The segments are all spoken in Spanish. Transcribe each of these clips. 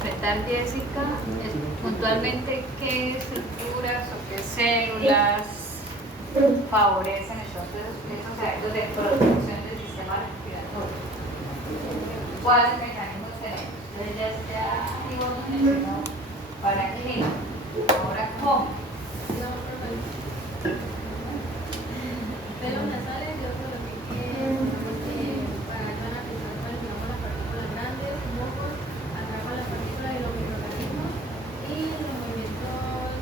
completar, Jessica, es puntualmente qué estructuras o qué células favorecen esos efectos de producción del sistema respiratorio. ¿Cuáles mecanismos tenemos? Entonces ya hemos mencionado para qué. Ahora, ¿cómo? Pelos nasales, yo creo que para ayudar a pensar, digamos, las partículas grandes, mocos, atrapan las partículas de los microorganismos y los movimientos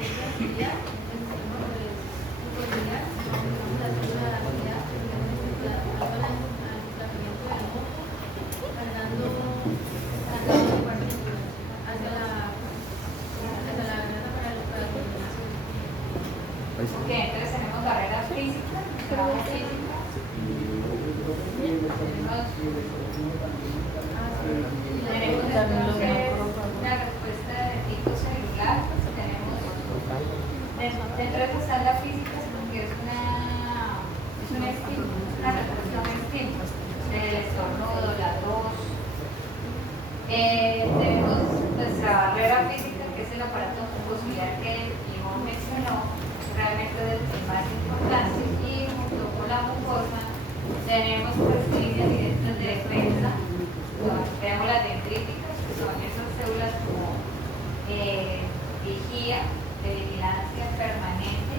de actividad, el sistema pulmonar, digamos, la célula de actividad, ayudan al desplazamiento del moco, cargando partículas hacia la grasa para la eliminación. Ok, entonces tenemos barreras físicas, tenemos físicas, tenemos entonces una respuesta de tipo celular, pues tenemos dentro de esa está la física porque es un estímulo, una respuesta a un estímulo, el estornudo, la tos. Tenemos nuestra barrera física que es el aparato mucosidad que Ivonne mencionó, realmente es el más importante, y junto con la mucosa tenemos pues líneas directas de defensa. Tenemos las dendríticas, que son esas células como vigía, de vigilancia permanente.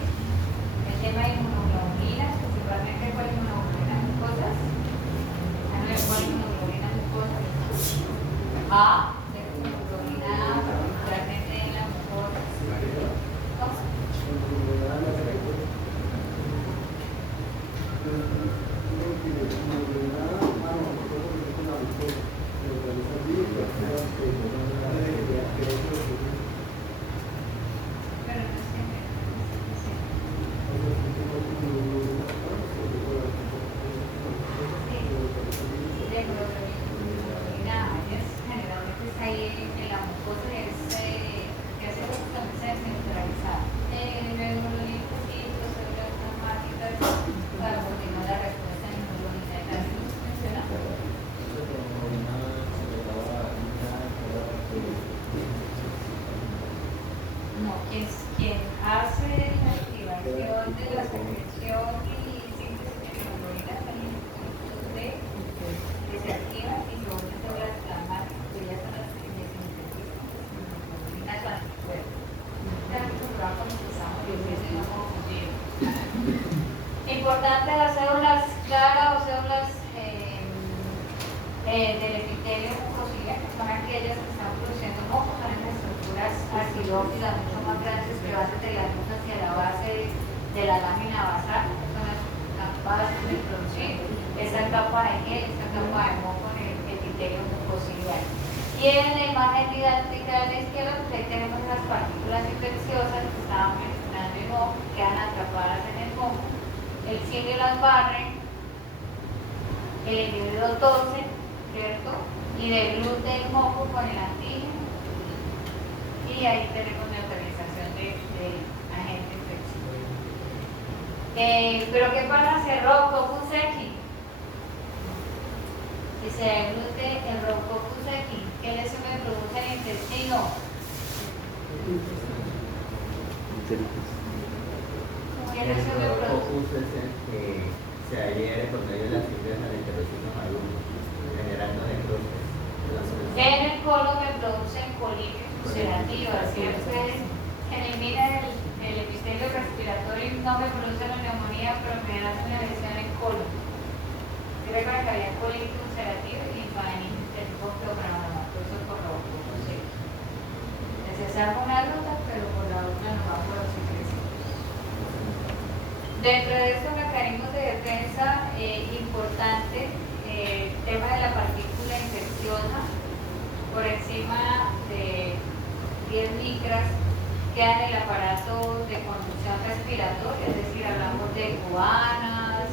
El tema de inmunoglobulinas, principalmente cuál inmunoglobulina mucosas, cuál inmunoglobulina mucosas, A, de inmunoglobulina A, particularmente en la mucosa. Quien hace la activación de la secreción y síntesis de hemoglobina también que se activa y son las células plasmáticas que ya son las que se sintetizan las anticuerpos. Importante las células claras o células del epitelio mucociliar, que son aquellas que están produciendo moco, son en estructuras acidófilas mucho más grandes que bases de la luz hacia la base de la lámina basal, que son las capaces de producir esa capa de gel, esa capa de moco en el epitelio mucociliar. Y en la imagen didáctica de la izquierda, pues ahí tenemos esas partículas infecciosas que estaban mencionando y moco, que quedan atrapadas en el moco. El simio las barre, el individuo tose, ¿cierto? Y deglute el moco con el antígeno. Y ahí tenemos neutralización de agente infeccioso. Pero ¿qué pasa si el Rhodococcus equi? Si se deglute el Rhodococcus equi, ¿qué lesión me produce en el intestino? ¿Qué lesión me produce? Es el que se adhiere por medio de las fibras al enterocito maduro, generando necrosis. En el colon me producen colitis ulcerativa, ¿cierto? Se elimina el epitelio respiratorio y no me produce la neumonía, pero me hace una lesión en colon. Sirve para que haya colitis ulcerativa y linfadenitis del tipo clonadamatoso por Rhodococcus equi. Se saca una ruta, pero por la otra no va por los secretos. Dentro de estos mecanismos de defensa importante, el tema de la partícula infecciosa por encima de 10 micras queda en el aparato de conducción respiratoria, es decir, hablamos de guanas,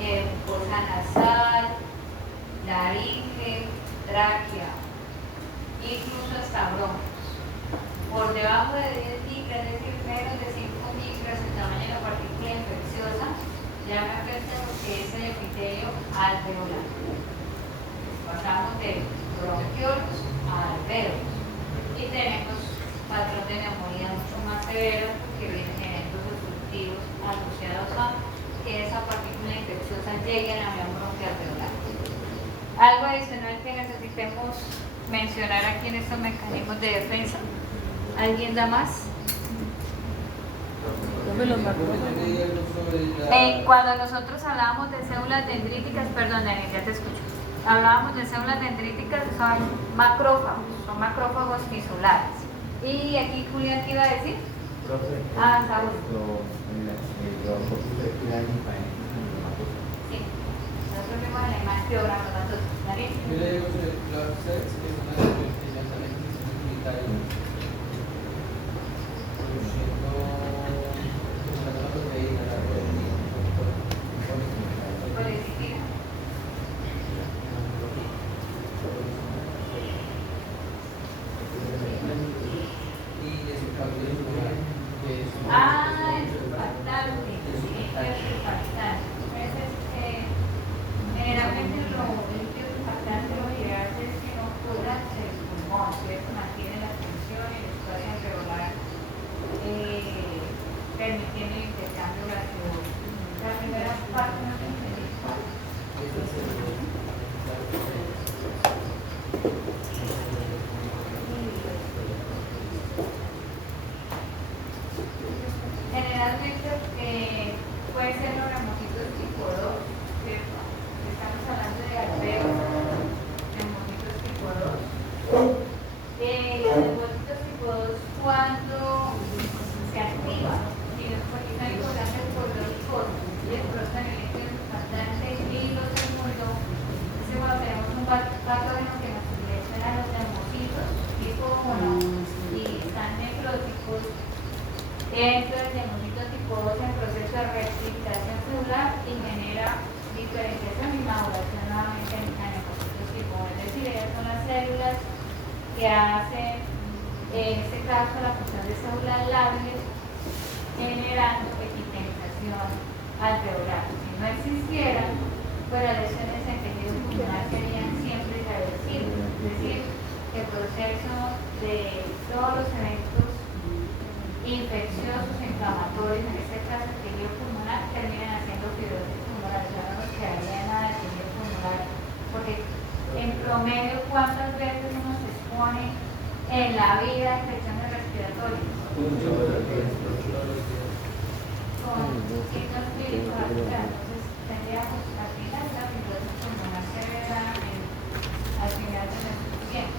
mucosa nasal, laringe, tráquea, incluso hasta bronquios. Por debajo de 10 micras, es decir, menos de 5 micras el tamaño de la partícula infecciosa, ya me afecta lo que es el epitelio alveolar. Pasamos de bronquiolos a alveolos. Y tenemos patrón de neumonía mucho más severo que vienen eventos obstructivos asociados a que esa partícula infecciosa llegue a la unión bronquialveolar. Algo adicional que necesitemos mencionar aquí en estos mecanismos de defensa. ¿Alguien da más? Cuando nosotros hablábamos de células dendríticas, perdón, Daniel, ya te escucho. Hablábamos de células dendríticas, son macrófagos tisulares. ¿Y aquí Julián qué iba a decir? Saúl. Sí, nosotros vimos en la imagen geográfica, entonces, Daniel. Yo le digo sobre los sets, que son las investigaciones militares, produciendo una proteína, la proteína. Colectina. Y desinfectante celular, que es El surfactante, sí, el surfactante. Generalmente el surfactante lo que hace es que no cubra el pulmón, que mantiene la tensión y el espacio alveolar, permitiendo el intercambio gaseoso. La primera parte no se entiende cuál. Generalmente puede ser los neumocitos tipo 2, ¿cierto? Estamos hablando de alveolos, neumocitos tipo 2. Los neumocitos tipo 2 cuando se activan, porque están importantes por los licos y el prostaglandino el surfactante y los segundo, es cuando tenemos un patógeno que nos ingresa a los neumocitos tipo 1 y están necróticos. Entra el neumocito tipo 2 en proceso de rectificación celular y genera diferenciación y maduración nuevamente en neumocitos tipo 1. Es decir, ellas son las células que hacen, en este caso, la función de células lábiles, generando epitelización alveolar. Si no existieran, pues las lesiones en tejido funcional serían siempre irreversibles. Es decir, el proceso de todos los eventos infecciosos, inflamatorios, en este caso el tejido pulmonar, terminan haciendo fibrosis pulmonar. Ya no nos quedaría nada del tejido pulmonar, porque en promedio, ¿cuántas veces uno se expone en la vida a infecciones respiratorias? Con signos clínicos asociados. Entonces, tendríamos al final la fibrosis pulmonar severa al final de nuestro tiempo.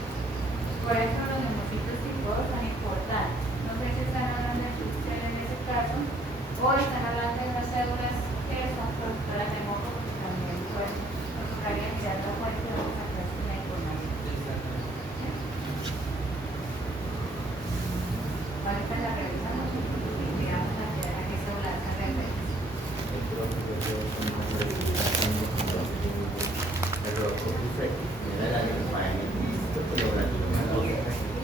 Por eso los neumocitos tipo 2 son importantes. No sé si están hablando de infección en ese caso o están hablando de unas células que son productoras de moco, pues también pues, nos tocaría mirar la fuente y vamos a traer la información. Ahorita la revisamos y digamos a qué células están referentes.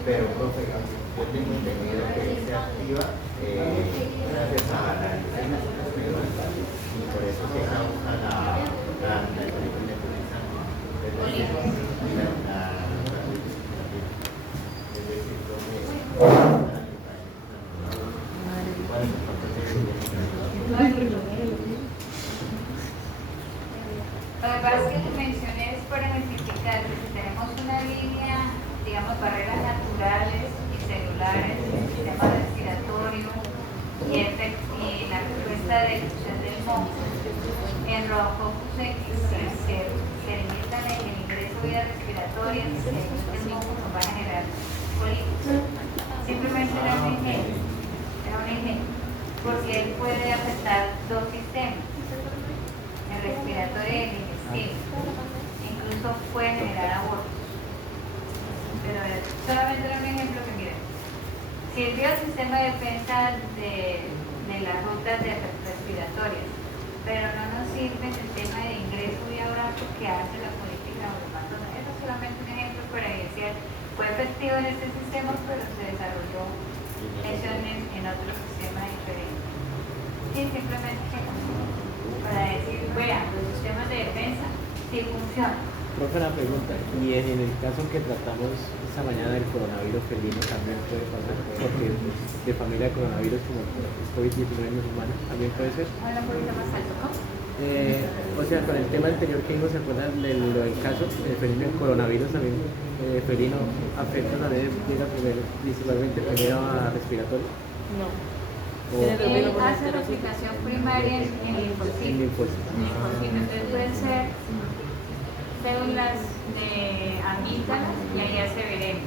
Pero, profe, yo tengo entendido que se activa gracias a la análisis y por eso se causa la película de Lo que pasa es que les mencioné es para identificar que si tenemos una línea, digamos, barreras naturales y celulares del sistema respiratorio y la respuesta de difusión del moco, en rojo X se limita el ingreso de vías respiratorias y se limita el moco, nos va a generar colitis. Simplemente era un ejemplo, porque él puede afectar dos sistemas, el respiratorio y el digestivo. Incluso puede generar abortos. Pero solamente era un ejemplo que miren. Sirvió el sistema de defensa de las rutas respiratorias, pero no nos sirve el tema de ingreso y abrazo que hace la política neuropatona. Eso es solamente un ejemplo para evidenciar. Fue efectivo en este sistema, pero se desarrolló lesiones en otro sistema diferente. Y simplemente para decir, vean, los sistemas de defensa sí funcionan. Profe, una pregunta. Y en el caso que tratamos esta mañana del coronavirus felino también puede pasar, porque pues, de familia de coronavirus como COVID-19 en los humanos también puede ser. Habla un poquito más alto, ¿no? O sea, con el tema anterior que vimos, ¿se acuerdan de lo del caso del felino, el coronavirus también felino afecta también, llega primero, principalmente primero a respiratorio? No. Él hace replicación primaria en linfocitos. En linfocitos. Entonces pueden ser células de amígdalas y ahí ya se veremos.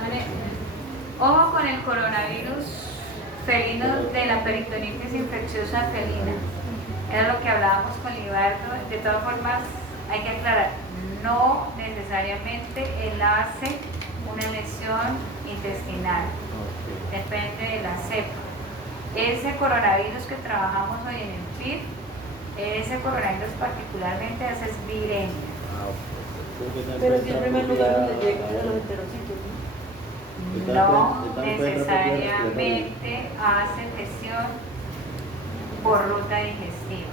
¿Vale? Ojo con el coronavirus felino de la peritonitis infecciosa felina. Era lo que hablábamos con Libardo. De todas formas, hay que aclarar, no necesariamente él hace una lesión intestinal. Depende de la cepa. Ese coronavirus que trabajamos hoy en el PIB, ese coronavirus particularmente hace es viremia. Pero si en primer lugar donde llega a los heterocitos, No necesariamente hace lesión por ruta digestiva,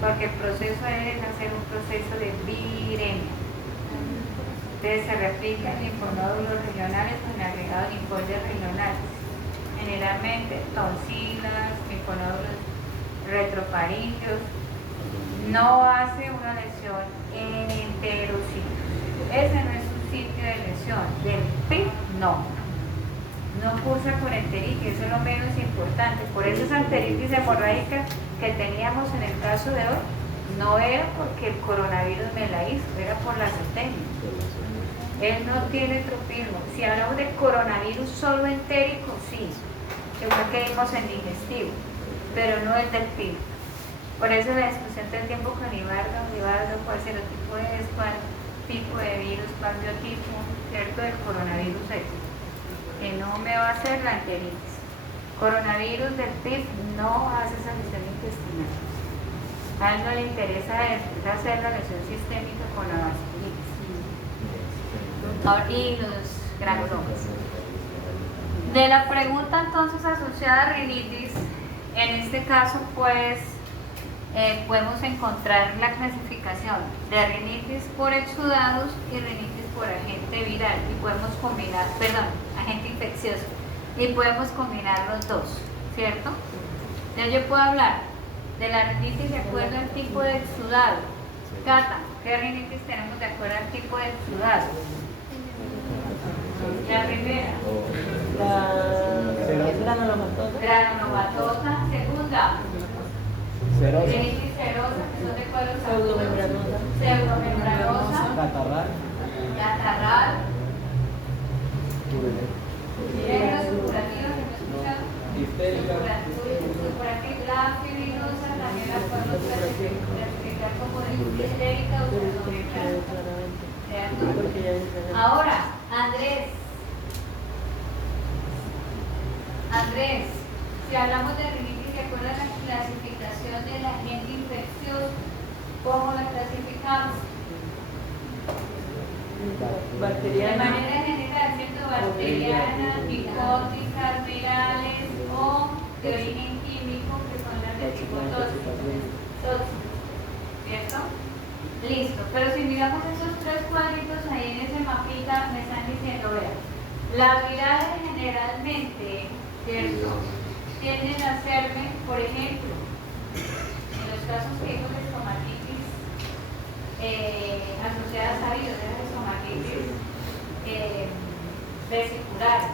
porque el proceso es hacer un proceso de viremia. Entonces se replica en linfonódulos regionales con agregado linfoides regionales, generalmente tonsilas, linfonódulos retrofaringeos. No hace una lesión en enterocitos. Ese no es su sitio de lesión. Del PIB, no. No cursa con enteritis, eso es lo menos importante. Por eso esa enteritis hemorrágica que teníamos en el caso de hoy, no era porque el coronavirus me la hizo, era por la sistemia. Él no tiene tropismo. Si hablamos de coronavirus solo entérico, sí, que fue que vimos en digestivo, pero no el del PIB. Por eso la discusión del tiempo con Libardo, cuál serotipo es, cuál tipo de virus, cuál biotipo, ¿cierto? Del coronavirus es, que no me va a hacer la enteritis. Coronavirus del PIB no hace esa lesión intestinal. A él no le interesa hacer la lesión sistémica con la vasculitis. Y los granulomas. De la pregunta entonces asociada a rinitis, en este caso pues podemos encontrar la clasificación de rinitis por exudados y rinitis por agente viral y podemos combinar, agente infeccioso, y podemos combinar los dos, ¿cierto? Entonces yo puedo hablar de la rinitis de acuerdo al tipo de exudado. Cata, ¿qué rinitis tenemos de acuerdo al tipo de exudado? La primera. la granulomatosa. Granulomatosa. Segunda. Rinitis serosa, que son de cuero Pseudomembranosa. Pseudomembranosa. Catarral. Catarral. ¿Tienen los supurativos que me escuchan? Diftérica. La fibrinosa también la podemos clasificar como difterica o pseudomembranosa. ¿Cierto? Ahora, Andrés, si hablamos de rinitis, ¿se acuerdan la clasificación del agente infeccioso? ¿Cómo la clasificamos? De Bacteriana. manera general, ¿cierto? Bacteriana, micóticas, virales o de origen químico, que son las de tipo tóxico, ¿cierto? Listo, pero si miramos esos tres cuadritos ahí en ese mapita, me están diciendo, vean, las virales generalmente, ¿cierto? Tienden a hacerme, por ejemplo, en los casos que digo de estomatitis asociadas a virus, de estomatitis vesiculares.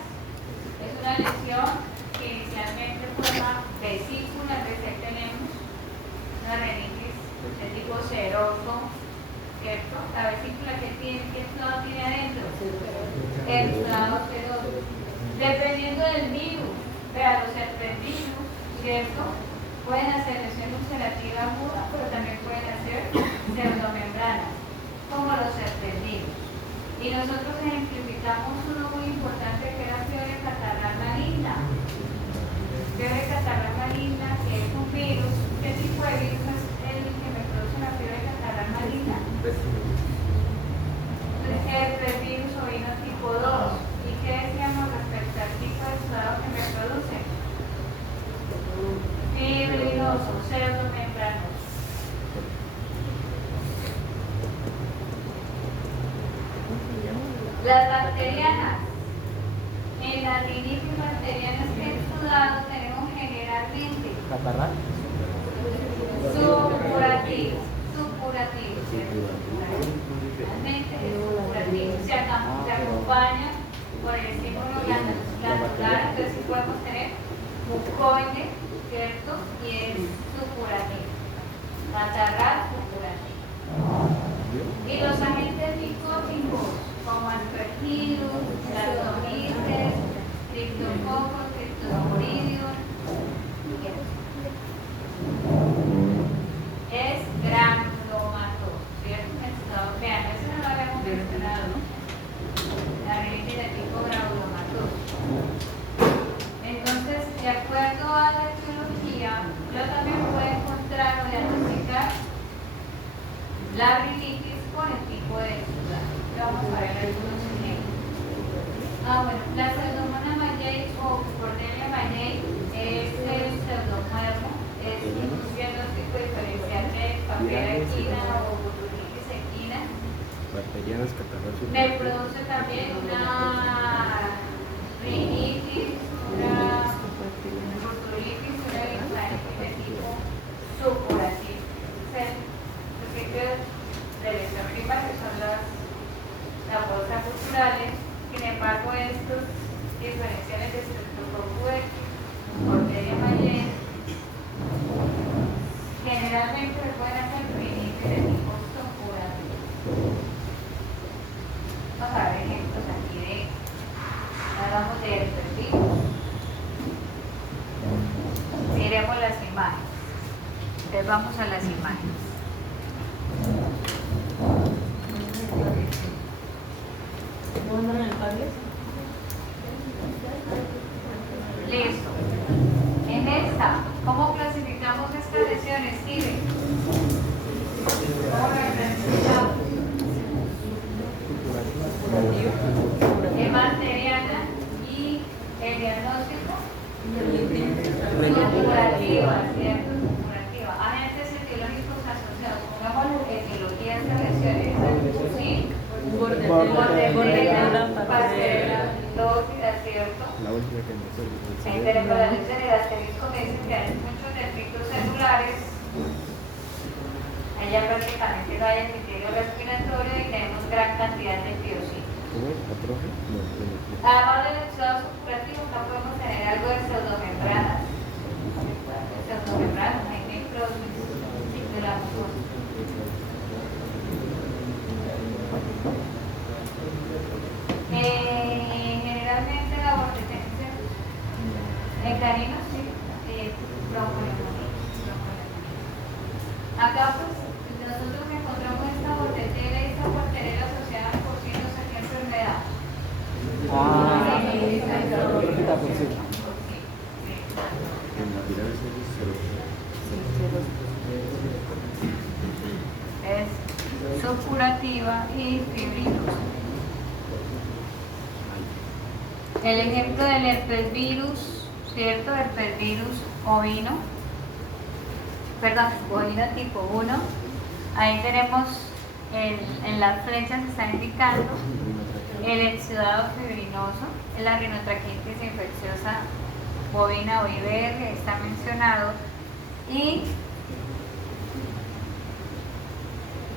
Es una lesión que inicialmente forma vesícula, que tenemos una rinitis de tipo seroso, ¿cierto? La vesícula que tiene, ¿qué estado tiene adentro? El estado seroso. Dependiendo del virus, vea, los herpesvirus, ¿cierto? Pueden hacer lesión ulcerativa aguda, pero también pueden hacer pseudomembranas, como los herpesvirus. Y nosotros ejemplificamos uno muy importante que es la fiebre catarral maligna. Fiebre catarral maligna, que es un virus. ¿Qué tipo de virus es el que me produce la fiebre catarral maligna? Herpesvirus ovino tipo 2. ¿Y qué decíamos respecto al tipo de exudado que me produce? Fibrinoso, pseudomembranoso. Las bacterianas. En las rinitis bacterianas que he estudiado tenemos generalmente Catarrar. supurativo, ¿cierto? Realmente es supurativo. Se acompaña por el estímulo glandular, entonces sí podemos tener mucoide, ¿cierto? Y es supurativo. Catarrar supurativo. Y los agentes micóticos como aspergillus, lactomices, criptococos, criptosporidium, es granulomatoso, ¿cierto? Vean, eso no lo habíamos mencionado, ¿no? La rinitis de tipo granulomatoso. Entonces, de acuerdo a la etiología, yo también puedo encontrar o diagnosticar la rinitis con el tipo de exudado. Vamos a ver algunos ejemplos. Bueno, la pseudomonas mayeyi o Cordelia mayeyi es el pseudomonas, es un diagnóstico diferencial de papera equina o botulitis equina. Bacterianas, catarrar, Me produce también una rinitis, una botulitis, una linfadenitis de tipo supurativo. Los ciclos de lesión primaria son las bolsas culturales. Sin embargo, estos diferenciales de Streptococcus Cordelia mayeyi generalmente se pueden hacer rinitis de tipo supurativo. Vamos a ver ejemplos aquí de, hablamos de herpesvirus. Miremos las imágenes. Entonces vamos a las imágenes. ¿Cómo andan en el patio? Listo. En esta, ¿cómo clasificamos estas lesiones? Sigue. ¿Cómo las clasificamos? Es bacteriana y el diagnóstico supurativa, ¿cierto? Supurativa. Agentes etiológicos asociados. Pongamos etiología de estas lesiones. ¿Sí? Bordetela, pastelera, tóxica, ¿cierto? La última que me hizo. Ahí tenemos la leche de asterisco que dicen que hay muchos detritos celulares. Allá prácticamente no hay epitelio respiratorio y tenemos gran cantidad de piocitos. ¿Cómo es? ¿Atrofe? No, no. Además del exudado supurativo, no podemos tener algo de pseudomembranas. Pseudomembranas, hay necrosis de la mucosa. Generalmente la vortecense en caninos sí, bronconeumonía. Acá pues nosotros encontramos esta vortetela y esta porterela asociada por signos a qué enfermedad. Es supurativa y fibrinosa. El ejemplo del herpesvirus, ¿cierto? Herpesvirus ovino, ovino tipo 1. Ahí tenemos, en las flechas se está indicando el exudado fibrinoso, la rinotraqueitis infecciosa bovina o IBR, está mencionado. Y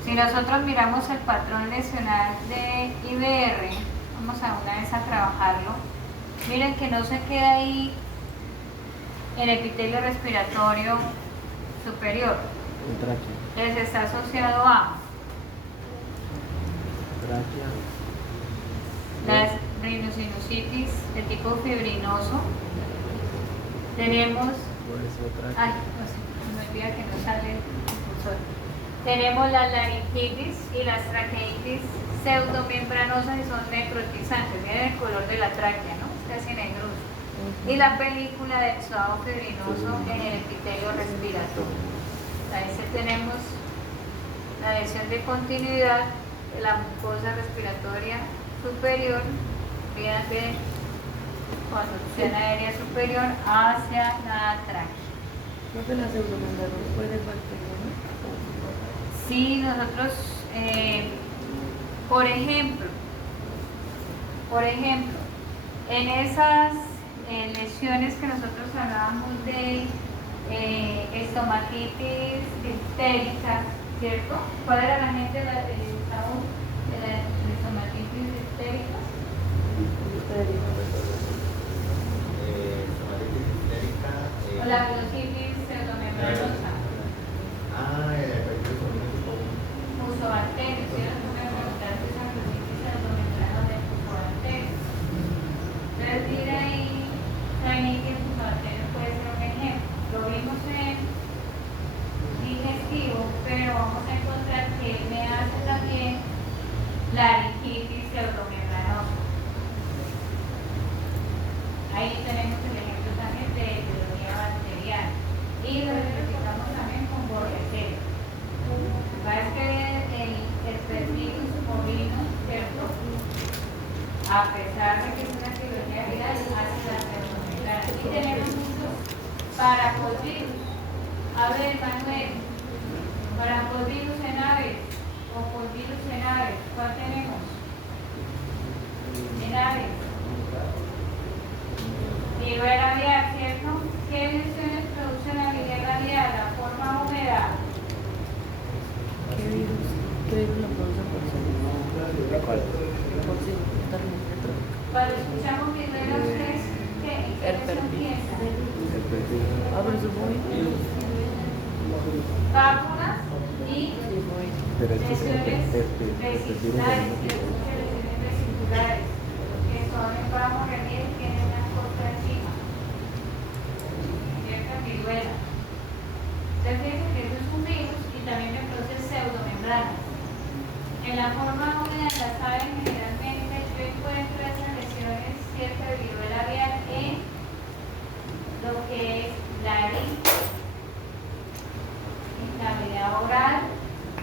si nosotros miramos el patrón lesional de IBR, vamos a una vez a trabajarlo. Miren que no se queda ahí el epitelio respiratorio superior. Les está asociado a las rhinosinusitis de tipo fibrinoso. Tenemos, me olvida que no sale el impulsor. Tenemos las laringitis y las traqueitis pseudomembranosas y son necrotizantes. Miren el color de la tráquea, ¿no? Es casi negruzco. Y la película del exudado fibrinoso en el epitelio respiratorio. Ahí sí tenemos la lesión de continuidad de la mucosa respiratoria superior, fíjate, conducción aérea superior hacia la tráquea. ¿No se la pseudomembranosa puede ser bacteriana? Si nosotros, por ejemplo, Por ejemplo, en esas lesiones que nosotros hablábamos de estomatitis difterica, ¿cierto? ¿Cuál era la gente de la estomatitis difterica? Estomatitis histérica. O la glositis pseudomembranosa. El herpes tipo 1. Fusobacterias, ¿cierto? Me preguntaste esa glositis pseudomembranosa de fusobacterias. Entonces, mira ahí, también que el fusobacterias puede ser un ejemplo. Lo vimos en digestivo, pero vamos a encontrar que me hace también laringitis pseudomembranosa. Ahí tenemos el ejemplo también de epidemia bacteriana. Y lo verificamos también con borrelia. Es que el herpes bovino, ¿cierto? A pesar de que es una epidemia viral, hace la pseudomembrana. Y tenemos muchos parapolvirus. A ver, Manuel, parapolvirus en aves o polvirus en aves, ¿cuál tenemos? En aves. Viruela aviar, ¿cierto? ¿Qué lesiones produce la viruela aviar? La forma húmeda. ¿Qué virus lo produce por sí? ¿Cuál? Por sí, Cuando escuchamos viruela, ¿ustedes qué? ¿Qué lesión piensan? Ah, pero eso es muy. Pápulas y Sí, muy. Pero es que lesiones vesiculares, que son en bajo relieve y tienen una corta encima. Cierta viruela. Entonces fíjense que eso es un virus y también me produce pseudomembranas. En la forma húmeda de las aves generalmente yo encuentro esas lesiones cierta de viruela aviar en lo que es la laringe, en cavidad oral,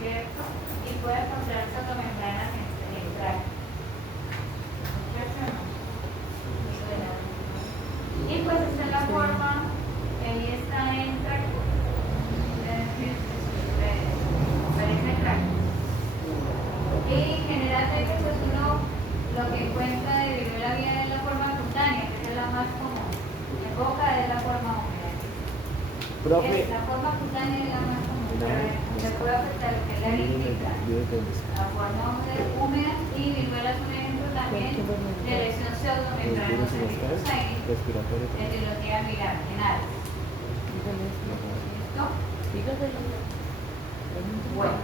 ¿cierto? Y puede encontrar pseudomembranas en el tracto. Y pues esta es la forma, ahí está el tracto. Parece el tracto. Y generalmente pues uno lo que encuentra de viruela aviar es la forma cutánea, que es la más común. En boca es la forma húmeda. Profe. La forma cutánea es la más común, pero se puede afectar lo que es la lírica, la forma húmeda, y viruela es un ejemplo también de lesión pseudomembranosa en etiología viral, en aves. ¿Listo? Bueno,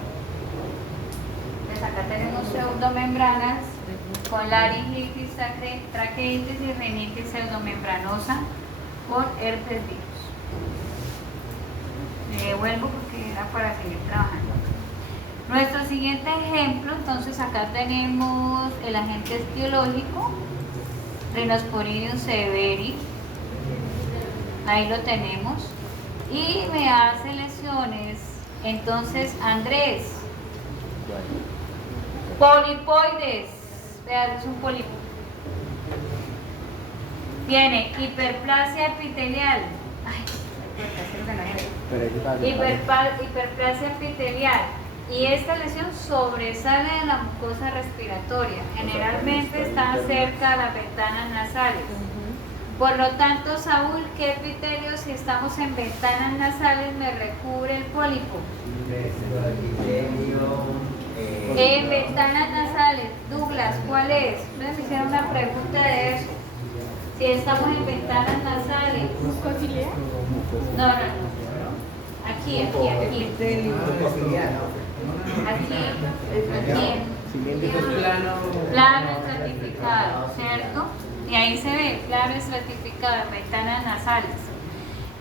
pues acá tenemos pseudomembranas con laringitis, traqueitis y rinitis pseudomembranosa con herpes virus. Me devuelvo porque era para seguir trabajando. Nuestro siguiente ejemplo, entonces acá tenemos el agente etiológico, Rhinosporidium severi, ahí lo tenemos, y me hace lesiones. Entonces, Andrés, polipoides, vean, es un pólipo. Tiene hiperplasia epitelial. Hiperplasia epitelial. Y esta lesión sobresale de la mucosa respiratoria. Generalmente está cerca de las ventanas nasales. Por lo tanto, Saúl, ¿qué epitelio, si estamos en ventanas nasales, me recubre el pólipo? En ventanas nasales. Douglas, ¿cuál es? Me hicieron una pregunta de eso. Si estamos en ventanas nasales. ¿Mucociliar? No. Aquí. Aquí. Plano estratificado, ¿cierto? Y ahí se ve, plano estratificado, ventanas nasales.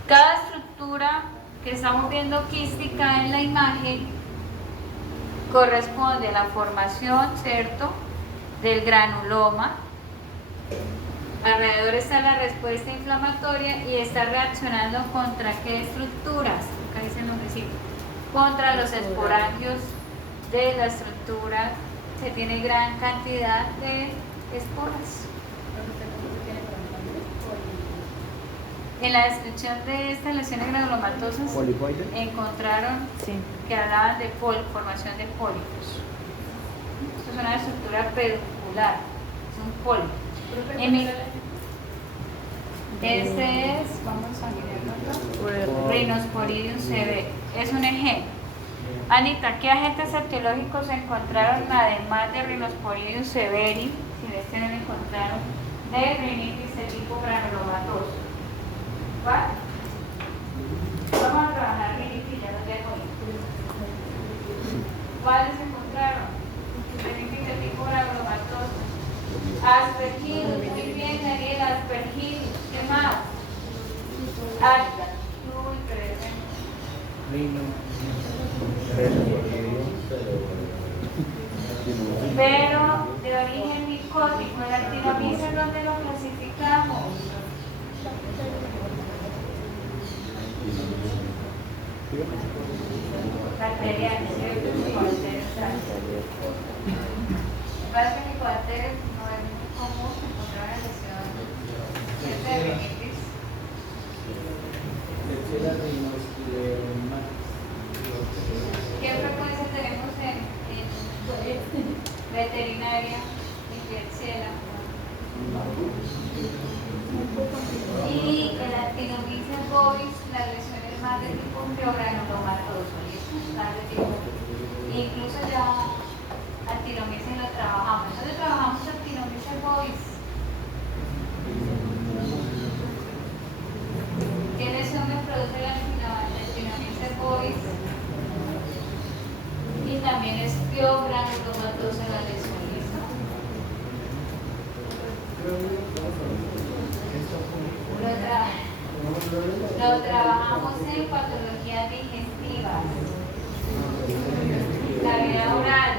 Cada estructura que estamos viendo quística en la imagen corresponde a la formación, ¿cierto?, del granuloma. Alrededor está la respuesta inflamatoria y está reaccionando contra qué estructuras, acá dice el nombrecito, contra los esporangios de la estructura. Se tiene gran cantidad de esporas. En la descripción de estas lesiones granulomatosas encontraron que hablaban de formación de pólipos. Esto es una estructura peduncular, es un poli. Profe, En mi- ¿cuál era la- Este es, vamos a mirarlo acá. Pues, Rhinosporidium severe. Es un ejemplo. Anita, ¿qué agentes etiológicos se encontraron además de Rhinosporidium severi? Si de este no lo encontraron, de rinitis de tipo granulomatoso. ¿Cuál? Vamos a trabajar rinitis, ya los dejo ahí. ¿Cuáles se encontraron? Rinitis de tipo granulomatoso. Aspergillus, muy bien, Daniel, Aspergillus. ¿Qué más? Atlas. Uy, pero de origen micótico, el actinomyces, ¿dónde lo clasificamos? Bacteriano, ¿cierto? Mycobacterium. Pasa que Mycobacterium no es muy común encontrar una lesión de rinitis. ¿Qué frecuencia tenemos en veterinaria y Klebsiella? Y el actinomyces bovis, las lesiones más de tipo granulomatoso, y eso es más de tipo. Incluso ya actinomyces lo trabajamos. ¿Dónde trabajamos actinomyces bovis? ¿Qué lesión me produce la actinomyces bovis? Y también es granulomatosa la lesión, ¿listo? Lo trabajamos en patologías digestivas, cavidad oral,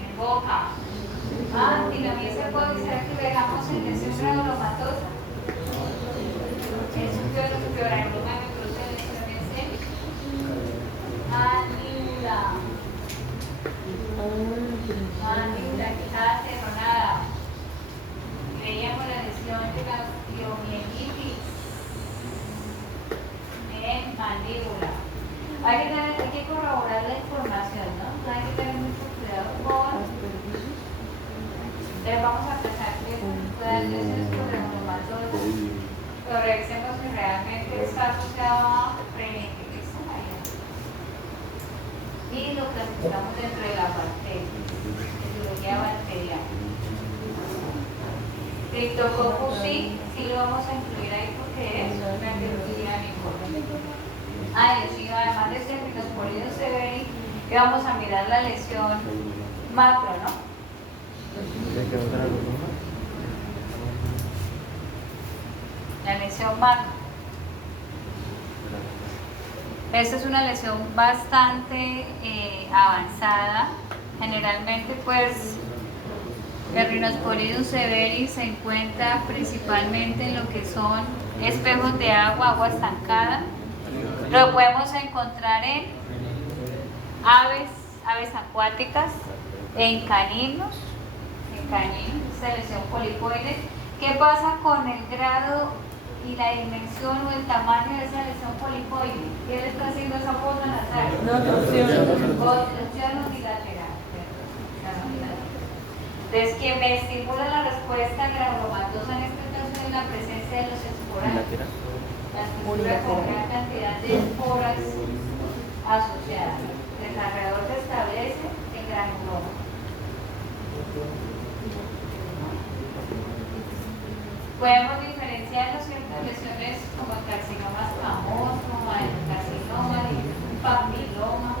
en boca. Actinomyces bovis, ¿será que lo dejamos en lesión granulomatosa? Es un granuloma que produce lesiones en mandíbula. Mandíbula, quijada terronada. Veíamos la lesión de la osteomielitis en mandíbula. Hay que corroborar la información, ¿no? Hay que tener mucho cuidado con. Entonces vamos a pensar que todas las lesiones por granulomatosa. Lo revisemos si realmente está asociado a rinitis. Y lo clasificamos dentro de la bacteria, etiología bacteriana. Cryptococcus sí lo vamos a incluir ahí porque es una etiología micótica. Y sí, además de este Rhinosporidium severi, y vamos a mirar la lesión macro, ¿no? La lesión macro. Esta es una lesión bastante avanzada. Generalmente, pues, el Rhinosporidium severi se encuentra principalmente en lo que son espejos de agua estancada. Lo podemos encontrar en aves acuáticas, en caninos, esta lesión polipoide. ¿Qué pasa con el grado y la dimensión o el tamaño de esa lesión polipoide? ¿Qué le está haciendo esa fosa nasal? no, obstrucción. Obstrucción unilateral. Entonces, quien me estimula la respuesta granulomatosa en este caso es la presencia de los esporantes. La estructura con gran cantidad de esporas asociadas. Desde alrededor se establece el granuloma. Podemos diferenciar las ciertas lesiones como el carcinoma escamoso, el carcinoma, el papiloma,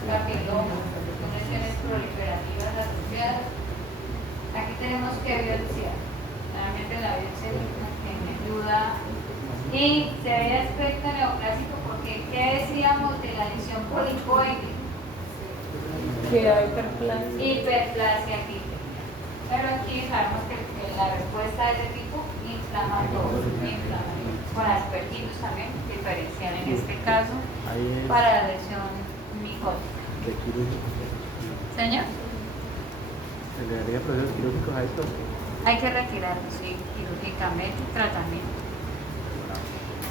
son lesiones proliferativas asociadas. Aquí tenemos que biopsiar. Realmente la biopsia es la que me ayuda. Y se ve el aspecto neoclásico porque ¿qué decíamos de la lesión polipoide? Que hay hiperplasia. Hiperplasia aquí. Pero aquí sabemos que la respuesta es de tipo inflamatorio. Con aspergillus también, diferencial en este caso para la lesión micótica. Señor, ¿Se le daría procesos quirúrgicos a esto? hay que retirarlo, sí, quirúrgicamente, tratamiento.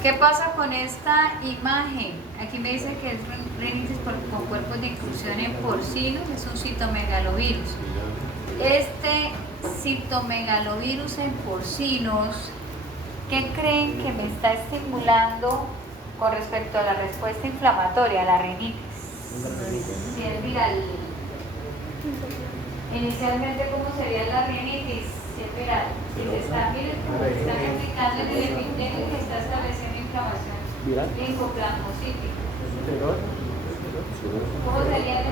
¿Qué pasa con esta imagen? Aquí me dice que es rinitis con cuerpos de inclusión en porcinos, es un citomegalovirus. Este citomegalovirus en porcinos, ¿qué creen que me está estimulando con respecto a la respuesta inflamatoria, la rinitis? Si es viral. Inicialmente, ¿cómo sería la rinitis? Si es viral. Si se está, miren, como se están aplicando en el epitelio que está estableciendo inflamación linfoplasmocítica. ¿Cómo sería?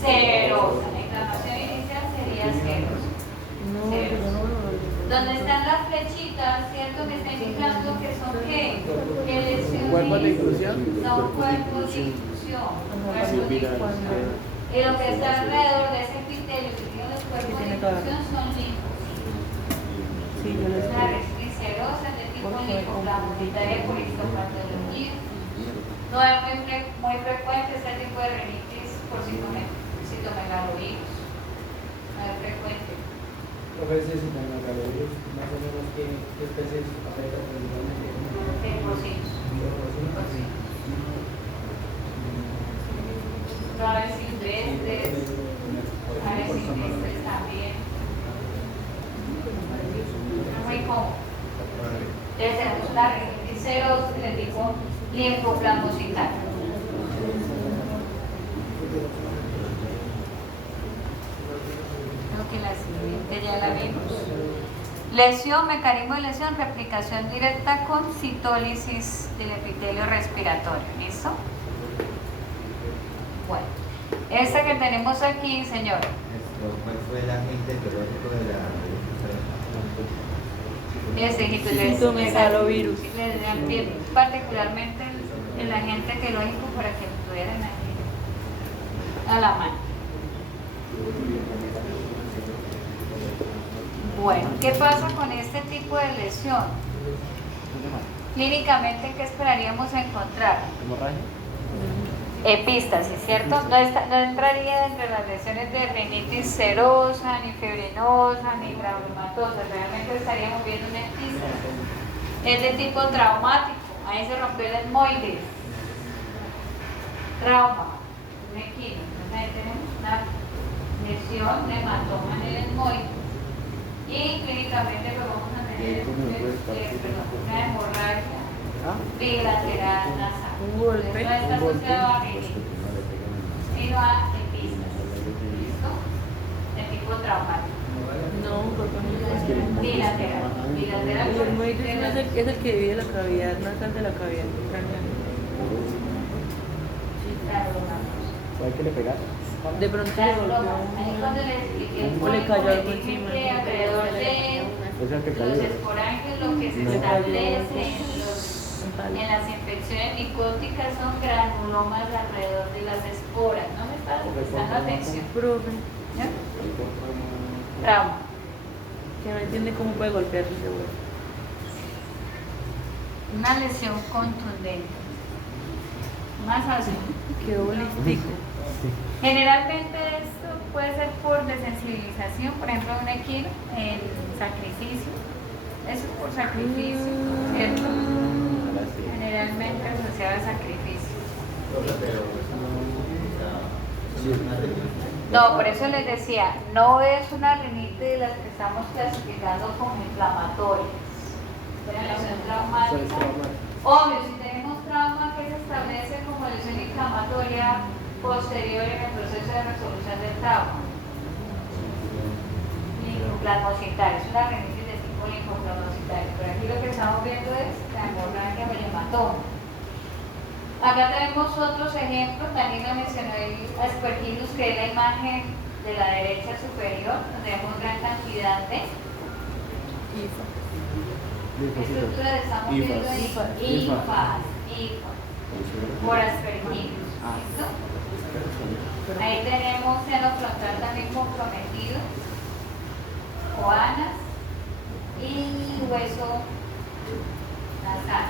Cerosa. La inflamación inicial sería cerosa. Donde están las flechitas, ¿cierto? Que están inflando, que son ¿qué? ¿Qué lesiones? ¿Cuerpos de inclusión? Son cuerpos de inclusión. Cuerpos de inclusión. Y lo que está alrededor de ese epitelio que tiene los cuerpos de inclusión son linfocitos. Sí, yo lo La sé. reticerosa de tipo linfoplasmocitaria por histopatología. No es muy frecuente este tipo de rinitis por citomegalovirus. No es frecuente. Profesor, si tengo calorías, más o menos qué especies afectan principalmente. De porcinos. Aves silvestres, aves silvestres también. Muy común. Entonces tenemos una rinitis cerosa de tipo linfoplasmocitario. Creo que la siguiente ya la vimos. Lesión, mecanismo de lesión, replicación directa con citólisis del epitelio respiratorio. ¿Listo? Bueno, esta que tenemos aquí, señor. ¿Cuál fue el agente biológico de la Citomegalovirus. Les dan particularmente el agente biológico para que lo tuvieran ahí a la mano. Bueno, ¿qué pasa con este tipo de lesión? Clínicamente, ¿qué esperaríamos encontrar? ¿Hemorragia? Epístasis, ¿cierto? No entraría entre las lesiones de rinitis serosa, ni fibrinosa, ni granulomatosas. Realmente estaríamos viendo una epístasis. Es de tipo traumático. Ahí se rompió el etmoides. Trauma. Un equino. Entonces ahí tenemos una lesión, un hematoma en el etmoide. Y clínicamente pues vamos a tener una hemorragia bilateral nasal. Un golpe. No está asociado a rinitis, sino a epístasis. ¿Listo? De tipo traumático. No, porque Bilateral. Bilateral. el hermoides es el que divide la cavidad nasal de la cavidad craneal. ¿Hay que le pegar? De pronto le Las bromas. golpeó. Ahí cuando le expliqué O le cayó algo dije encima. que alrededor de Es el que los cayó. esporangios, lo que se establece en las infecciones micóticas son granulomas alrededor de las esporas. ¿No me está prestando atención? Profe, ¿Ya? Trauma. que no entiende cómo puede golpear ese huevo. Una lesión contundente. Más fácil. Quedó holístico. Generalmente esto puede ser por desensibilización, por ejemplo, un equino en sacrificio. Eso es por sacrificio, ¿cierto? Generalmente asociado a sacrificio. No, por eso les decía, no es una rinitis de las que estamos clasificando como inflamatorias. Es una lesión traumática. Obvio, si tenemos trauma que se establece como lesión inflamatoria posterior en el proceso de resolución del trauma. Linfoplasmocitaria, es una rinitis de tipo linfoplasmocitaria. Pero aquí lo que estamos viendo es la hemorragia o el hematoma. Acá tenemos otros ejemplos, también lo mencionó el Aspergillus, que es la imagen de la derecha superior, donde vemos gran cantidad de estructuras estamos viendo en hifas, por Aspergillus. ¿Listo? Ahí tenemos seno frontal también comprometido, coanas y hueso nasal.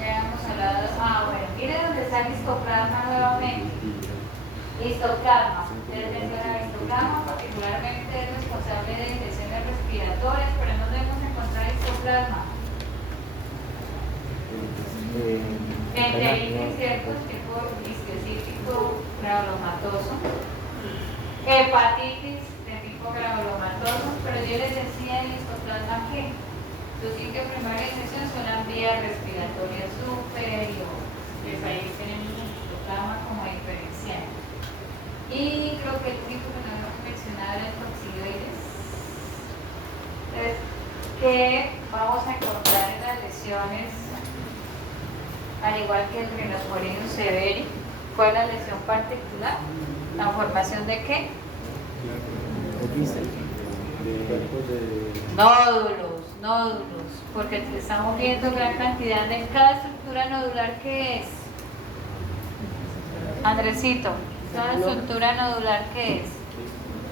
Ya hemos hablado, bueno, mire dónde está el histoplasma nuevamente. Histoplasma, les menciona el histoplasma, particularmente es responsable de infecciones respiratorias, pero no debemos encontrar histoplasma. Enteritis, ¿cierto? Tipo isquiosítico granulomatoso. Hepatitis de nodosos, pero yo les decía el histoplasma que su sitio primario de infección son las vías respiratorias superiores. Pues ahí tenemos el histoplasma como diferencial. Y creo que el único que no hemos mencionado era el coccidioides. Entonces, que vamos a encontrar en las lesiones, al igual que el Rhinosporidium severi. ¿Cuál es la lesión particular? ¿La formación de qué? Nódulos, porque estamos viendo gran cantidad de cada estructura nodular que es. Andresito, cada estructura nodular que es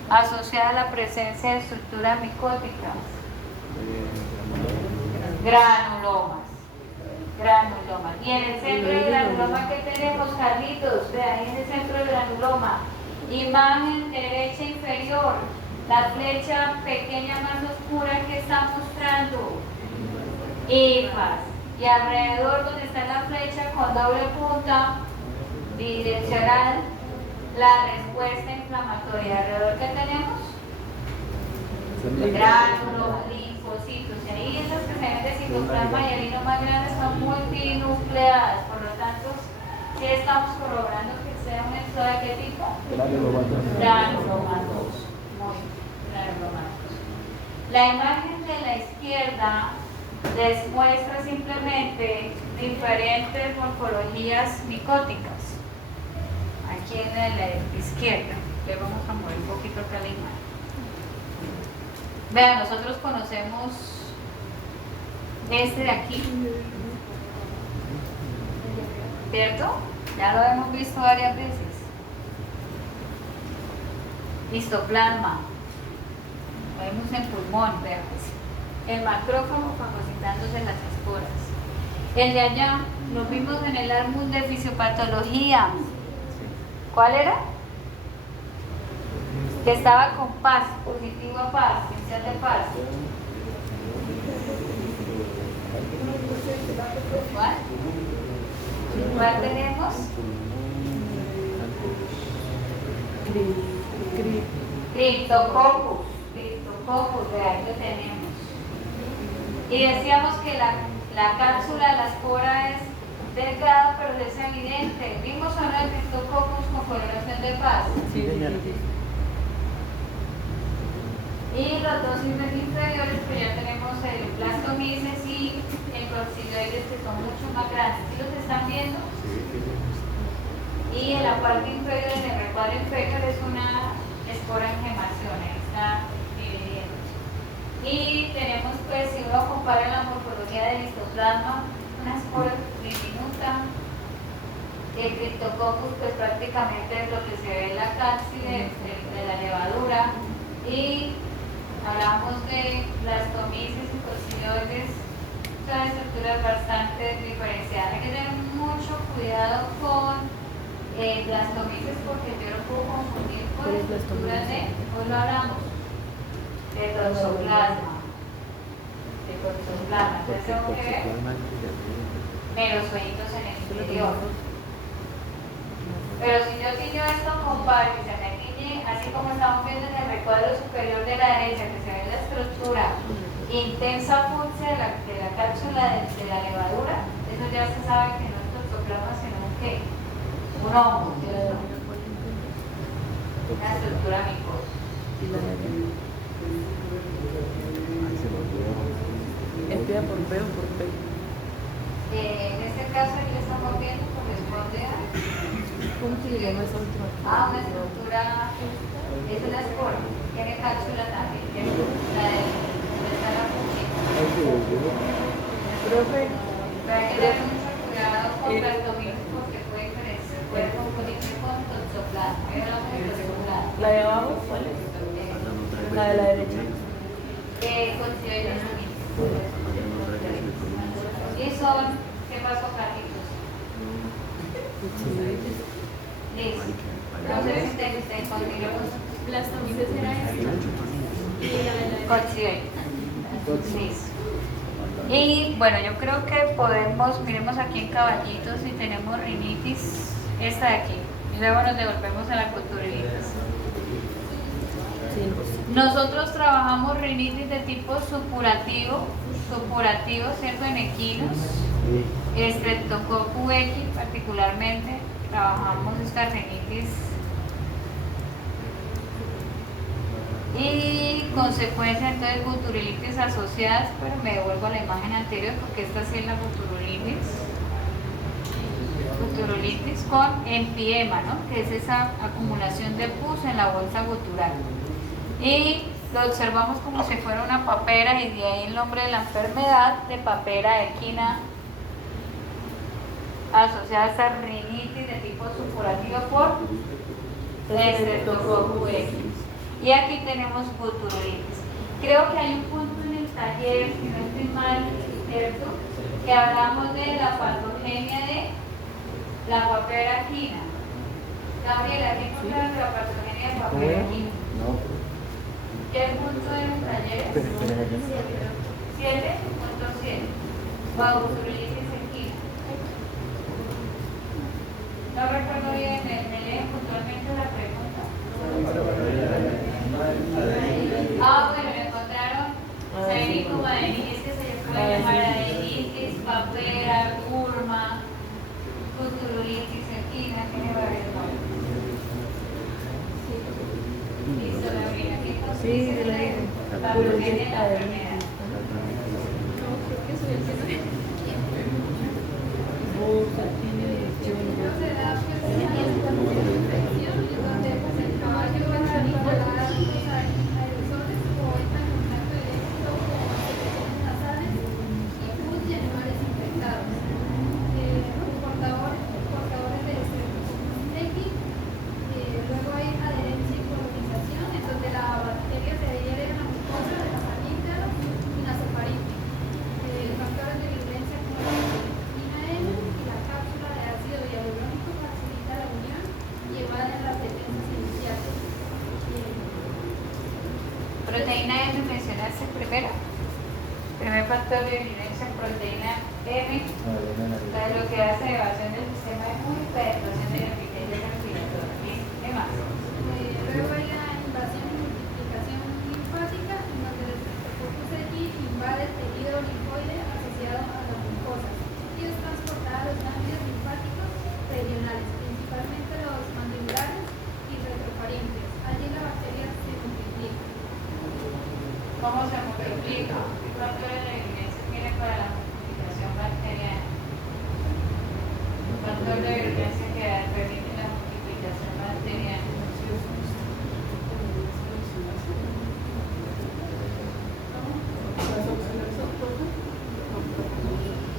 asociada a la presencia de estructuras micóticas. Granulomas. Y en el centro del granuloma, ¿qué tenemos, Carlitos? De ahí en el centro del granuloma. Imagen derecha inferior. La flecha pequeña más oscura que está mostrando. Hifas. Y alrededor donde está la flecha con doble punta bidireccional, la respuesta inflamatoria. ¿Alrededor qué tenemos? Gránulos, linfocitos. Y ahí esas que se ven de citoplasma y el hilo más grande son multinucleadas. Por lo tanto, ¿qué estamos corroborando que sea un enzima de qué tipo? Granulomatos. Muy granulomatos. La imagen de la izquierda les muestra simplemente diferentes morfologías micóticas. Aquí en la izquierda. Le vamos a mover un poquito acá la imagen. Vean, nosotros conocemos este de aquí, ¿cierto? Ya lo hemos visto varias veces. Histoplasma, lo vemos en pulmón, vean. El macrófago fagocitándose las esporas. El de allá, lo vimos en el árbol de fisiopatología. ¿Cuál era? Que estaba con paz, positivo a paz, inicial de paz. ¿Cuál tenemos? Cryptococcus, de ahí lo tenemos. Y decíamos que la cápsula de la espora es delgada pero es evidente. ¿Vimos ahora el Cryptococcus con coloración de paz? Sí. Y los dos inferiores, pues ya tenemos el Blastomyces y el Coccidioides, que son mucho más grandes. ¿Sí los están viendo? Y en la parte inferior, en el recuadro inferior, es una espora en gemación, ahí está dividiendo. Y tenemos, pues, si uno compara la morfología del histoplasma, una espora diminuta. El Cryptococcus, pues prácticamente es lo que se ve en la cápside de la levadura. Y hablamos de Blastomyces y Coccidioides, son estructuras bastante diferenciadas. Hay que tener mucho cuidado con Blastomyces porque yo lo puedo confundir con estructuras de, hoy lo hablamos, de toxoplasma. Entonces tengo que ver merozoitos en el interior. Pero si yo tiño esto con paro y se me tiñe, así como estamos viendo en el recuadro superior de la derecha, que se ve la estructura intensa fucsia de la cápsula de la levadura, eso ya se sabe que no es toxoplasma, sino un qué, un hongo, una estructura micosa. Empieza por B o por P. En este caso aquí estamos viendo corresponde a ¿Cómo se llama esa última? una estructura, es una espora, tiene cápsula también, tiene la de donde está la puntita. Profe, Pero hay que tener mucho cuidado con Blastomyces porque puede crecer, puede confundirse con toxoplasma. Ahí hablamos de toxoplasma. ¿la de abajo cuál es? La de la derecha. Coccidioides también. Y son, ¿qué pasó, Carlitos? Listo. Entonces, te continuamos. Blastomyces era esta. Y la de la Coccidioides. Listo. Y bueno, yo creo que podemos, miremos aquí en caballitos si tenemos rinitis, esta de aquí. Y luego nos devolvemos a la culturitis. Sí, Nosotros trabajamos rinitis de tipo supurativo, ¿cierto? En equinos, Streptococcus equi particularmente, trabajamos esta rinitis y consecuencia entonces botulinitis asociadas, pero me devuelvo a la imagen anterior porque esta sí es la botulinitis con empiema, ¿no? Que es esa acumulación de pus en la bolsa gutural. Y lo observamos como si fuera una papera y de ahí el nombre de la enfermedad de papera equina asociada a esta rinitis de tipo supurativo por Streptococcus equi. Y aquí tenemos botulitis. Creo que hay un punto en el taller, si no estoy mal, ¿cierto? Que hablamos de la patogenia de la papera equina. Gabriela, ¿qué encontraron de la patogenia de papera equina? ¿Qué punto en el taller? 7.7. Botulitis equina. No recuerdo bien, ¿me leen puntualmente la pregunta? Bueno, me encontraron adenitis, que se puede llamar adenitis, papera, gurma, botulitis equina, tiene varios nombres. ¿Listo, Gabriela? ¿Qué consiste la patología de la enfermedad? Proteína M mencionaste primero. Primer factor de vigilancia, proteína M, lo que hace elevación del sistema inmune y penetración del epitelio respiratorio. ¿Qué más? Luego hay la invasión y multiplicación linfática, en donde el Streptococcus equi invade el tejido linfoide asociado a las mucosas y es transportada a los ganglios linfáticos regionales, principalmente los mandibulares y retrofaringes. Allí la bacteria se multiplica. ¿Cómo se multiplica? ¿Qué factores de vigilancia tiene para la multiplicación bacteriana? ¿Un factor de vigilancia que permite la multiplicación bacteriana?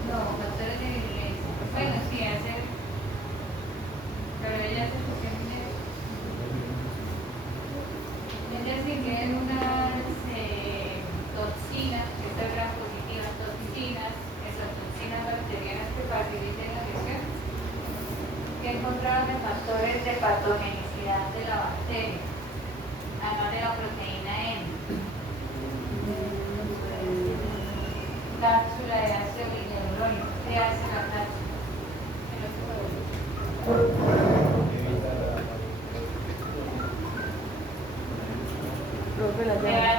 No, factores de vigilancia. Bueno, sí, hace. Pero ella se sugiere. Ella sigue unas toxinas, que estas gran positivas, toxinas, esas toxinas bacterianas que facilitan la lesión, que encontraron de factores de patogenicidad de la bacteria, además de la proteína M. Cápsula de ácido hialurónico. ¿Qué hace la cápsula? Profe, la llave.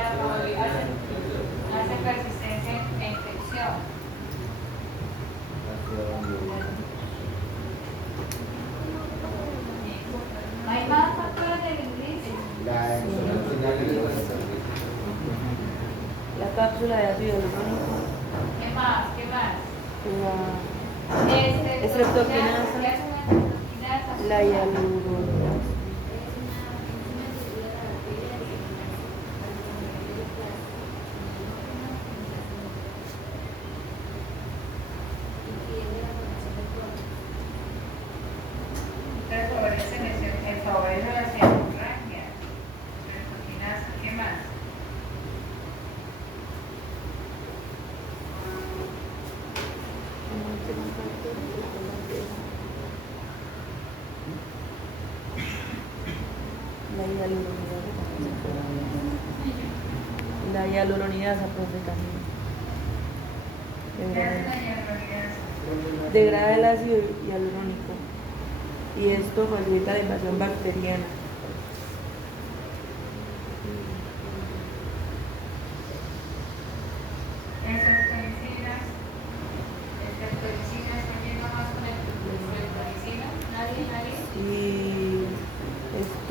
Hace persistencia e infección. ¿Hay más factores de vigilancia? La cápsula de ácido hialurónico. ¿Qué más? ¿Qué más? La Streptokinasa. La hialuronidasa. Favorece las hemorragias. Streptokinasa. ¿Qué más? La hialuronidasa, profe, también. ¿Qué hace la hialuronidasa? Degrada el ácido hialurónico y esto facilita la invasión bacteriana.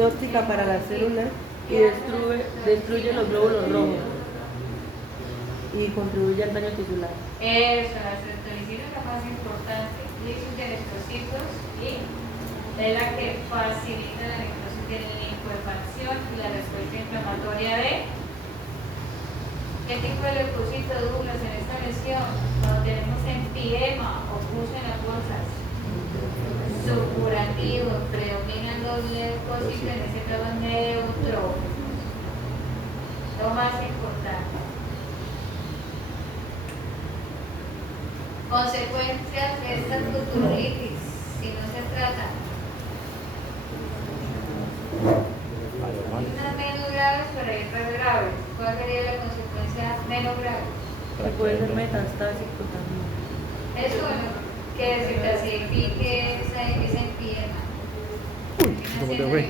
tóxica para las células y destruye los glóbulos rojos y contribuye al daño tisular. Eso, la streptolicina es la más importante. Lisis de eritrocitos y es la que facilita la necrosis de la linfoexpansión y la respuesta inflamatoria de. ¿Qué tipo de leucocito, Douglas, en esta lesión? Cuando tenemos empiema o pus en las bolsas, supurativo, predominan los leucocitos, en ese caso neutrófilos. Lo más importante. Consecuencias de esta tutulitis, si no se trata. Unas menos graves, pero hay otras graves. ¿Cuál sería la consecuencia menos grave? Y puede ser metastásico también. Eso, bueno, que se clasifique esa empiema. ¿Cómo te fue?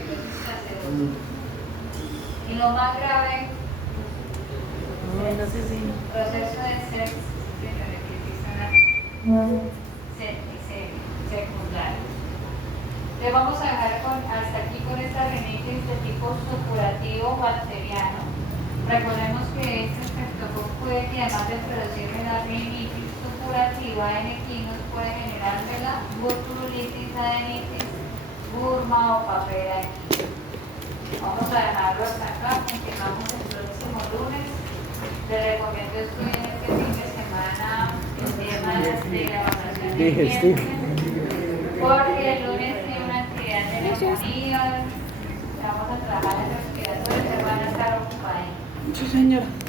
Y lo más grave, No sé si. proceso de sexo secundario. Le vamos a dejar hasta aquí con esta rinitis de tipo supurativo bacteriano. Recordemos que este streptococcus puede que además de producirme la rinitis supurativa en equinos puede generarme la burbulitis, adenitis, burma o papera equina. Vamos a dejarlo hasta acá, continuamos el próximo lunes. Les recomiendo estudien este fin de semana el tema de la evaluación de dientes, porque el lunes tiene una actividad de neumonía, vamos a trabajar en respiratorios, se van a estar ocupados. Sí, señor.